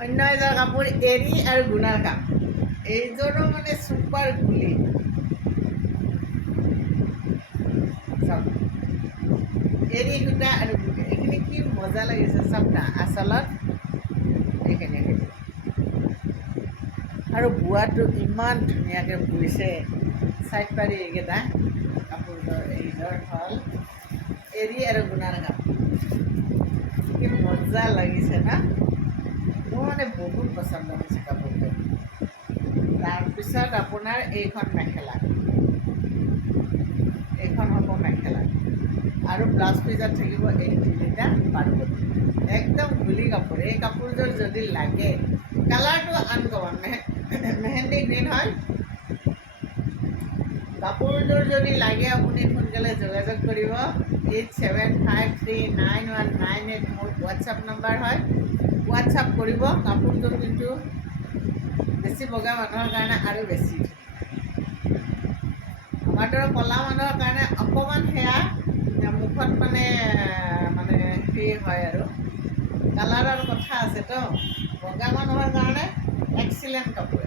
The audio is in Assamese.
অন্য এযোৰ কাপোৰ এৰী আৰু গুণাৰ কাম এইযোৰো মানে ছুপাৰ কুলি চাওক এৰী সূতা আৰু গুণা এইখিনি কি মজা লাগিছে চাওক না আচলত এইখিনি আৰু বোৱাটো ইমান ধুনীয়াকৈ বুইছে চাইড পাৰি এইকেইটা কাপোৰযোৰ এইযোৰ হ'ল এৰী আৰু গুণাৰ কাম কি মজা লাগিছে না মোৰ মানে বহুত পচন্দ হৈছে কাপোৰযোৰ তাৰপিছত আপোনাৰ এইখন মেখেলা এইখন হ'ব মেখেলা আৰু ব্লাউজ পিছত থাকিব এই তিনিটা পাৰ্পল একদম ধূলি কাপোৰ এই কাপোৰযোৰ যদি লাগে কালাৰটো আনকমন মেহেন্দি গ্ৰীণ হয় কাপোৰযোৰ যদি লাগে আপুনি সোনকালে যোগাযোগ কৰিব 87539198 মোৰ হোৱাটছআপ নম্বৰ হয় হোৱাটছআপ কৰিব কাপোৰযোৰ কিন্তু বেছি বগা মানুহৰ কাৰণে আৰু বেছি আমাৰ দৰে ক'লা মানুহৰ কাৰণে অকণমান সেয়া মুখত মানে হেৰি হয় আৰু কালাৰৰ কথা আছেতো বগা মানুহৰ কাৰণে এক্সিলেণ্ট কাপোৰ